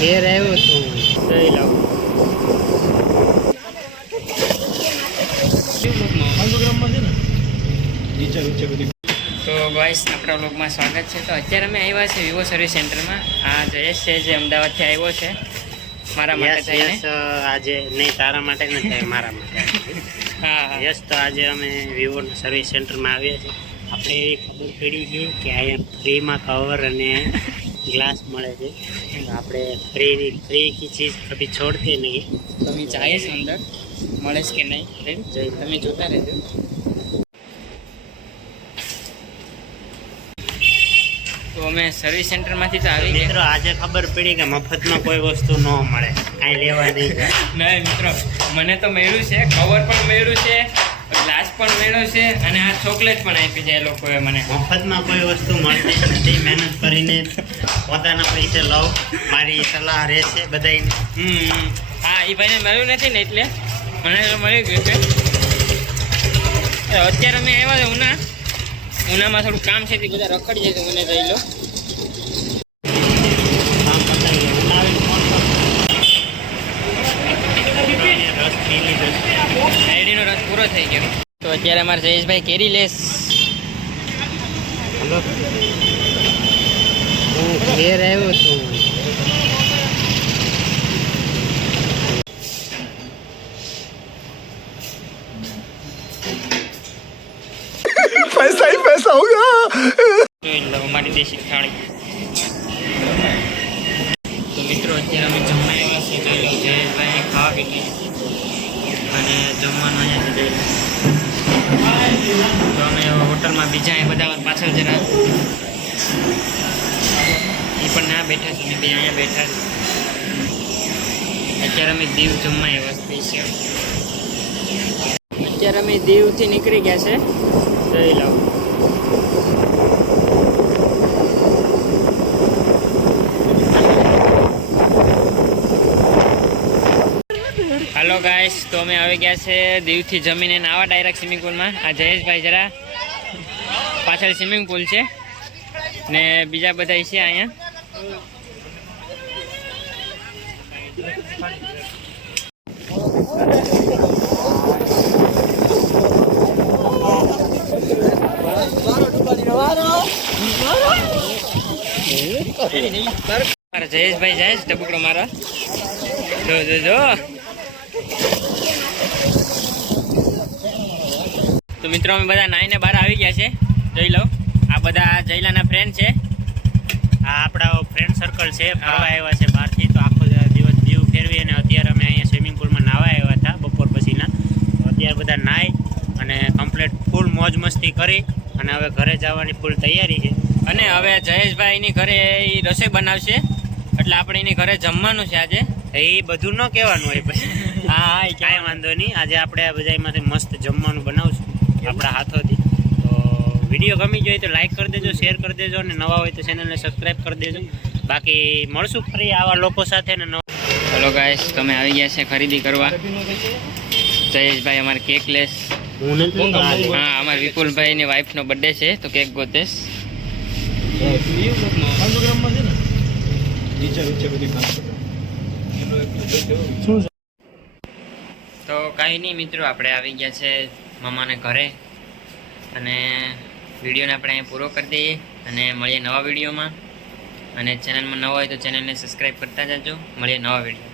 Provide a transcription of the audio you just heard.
ઘેર આવ્યો છું જઈ લઉં તો ગાઈસ આપણા વ્લોગમાં સ્વાગત છે. તો અત્યારે અમે આવ્યા છે વિવો સર્વિસ સેન્ટરમાં. આ જયેશ છે જે અમદાવાદથી આવ્યો છે. મારા માટે થઈને. યસ આજે નહીં તારા માટે નથી મારા માટે. હા યસ તો આજે અમે વિવો સર્વિસ સેન્ટરમાં આવ્યા છીએ. આપણે એવી ખબર પડી છે કે અહીંયા ફ્રીમાં કવર અને ગ્લાસ મળે છે. આપણે ફ્રી ફ્રી કી ચીજ કભી છોડતી નહીં. તમે જાય છે અંદર. મળે છે કે નહીં? તમે જોતા રહેજો. તો અમે સર્વિસ સેન્ટરમાંથી તો આવી મિત્રો આજે ખબર પડી કે મફતમાં કોઈ વસ્તુ ન મળે. કાંઈ લેવા નહીં નહીં મિત્રો મને તો મળ્યું છે કવર પણ મળ્યું છે. ગ્લાસ પણ મેળવ્યો છે અને આ ચોકલેટ પણ આપી છે એ લોકોએ મને. મફતમાં કોઈ વસ્તુ મળતી નથી. મહેનત કરીને પોતાના પૈસે લઉં મારી સલાહ રહેશે બધાને હમ. હા એ ભાઈને મળ્યું નથી ને એટલે મને તો મળી ગયું છે. અત્યારે અમે આવ્યા છે ઉના. ઉનામાં થોડું કામ છે તે બધા રખડી જાય મને જઈ લો કામ પતાવી ગયું. ઉનાળામાં ફોન કરો. રસ પી લીધો છે. આઈડીનો રસ પૂરો થઈ ગયું. તો અત્યારે અમારે જયેશભાઈ કેરી લેસ. હું ઘેર આવ્યો છું. પૈસા પૈસા હોગા જોઈ લો અમારી દેશી ખાણી. તો મિત્રો અત્યારે અમે અને જમવાનું અહીંયા તો અમે હોટલમાં બીજા બધા પાછળ જરા. એ પણ ના બેઠા છે બે અહીંયા બેઠા છે. અત્યારે અમે દીવ જમવા એવા સ્પેશિયલ અત્યારે અમે દીવથી નીકળી ગયા છે. જઈ લો હાલો ગાઈસ તો અમે આવી ગયા છે દીવથી જમીને આવા ડાયરેક્ટ સ્વિમિંગ પુલમાં આ જયેશભાઈ જરા પાછળ સ્વિમિંગ પુલ છે ને બીજા બધા છે અહીંયા. જયેશભાઈ જયેશ ટબુકડો મારો. જો જો જો. તો મિત્રો અમે બધા નાઈને બહાર આવી ગયા છે. જોઈ લો આ બધા જયલાના ફ્રેન્ડ છે. આ આપણા ફ્રેન્ડ સર્કલ છે ફરવા આવ્યા છે બહારથી. તો આખો દિવસ દીવ ફેરવી અને અત્યારે અમે અહીંયા સ્વિમિંગ પુલમાં નાહવા આવ્યા હતા બપોર પછીના. તો અત્યારે બધા નાહી અને કમ્પ્લીટ ફૂલ મોજ મસ્તી કરી અને હવે ઘરે જવાની ફૂલ તૈયારી છે. અને હવે જયેશભાઈની ઘરે એ રસોઈ બનાવશે. એટલે આપણે એની ઘરે જમવાનું છે આજે. એ બધું ન કહેવાનું હોય પછી. હા કાંઈ વાંધો નહીં. આજે આપણે આ બધામાંથી મસ્ત જમવાનું બનાવશું આપણા હાથોથી. તો વીડિયો ગમી જોઈએ તો લાઈક કરી દેજો શેર કરી દેજો અને નવા હોય તો ચેનલને સબસ્ક્રાઈબ કરી દેજો. બાકી મળશું ફરી આવા લોકો સાથે ને નવા હલો ગાઈસ તમે આવી ગયા છે ખરીદી કરવા. જયેશભાઈ અમારે કેક લેસ હું અમારે હા અમારા વાઈફ વાઈફનો બર્થડે છે તો કેક ગોતેશ. તો કાંઈ નહીં મિત્રો, આપણે આવી ગયા છે મામાને ઘરે. અને વિડીયોને આપણે અહીં પૂરો કરી દઈએ અને મળીએ નવા વિડીયોમાં. અને ચેનલમાં નવા હોય તો ચેનલને સબસ્ક્રાઈબ કરતા જજો. મળીએ નવા વીડિયો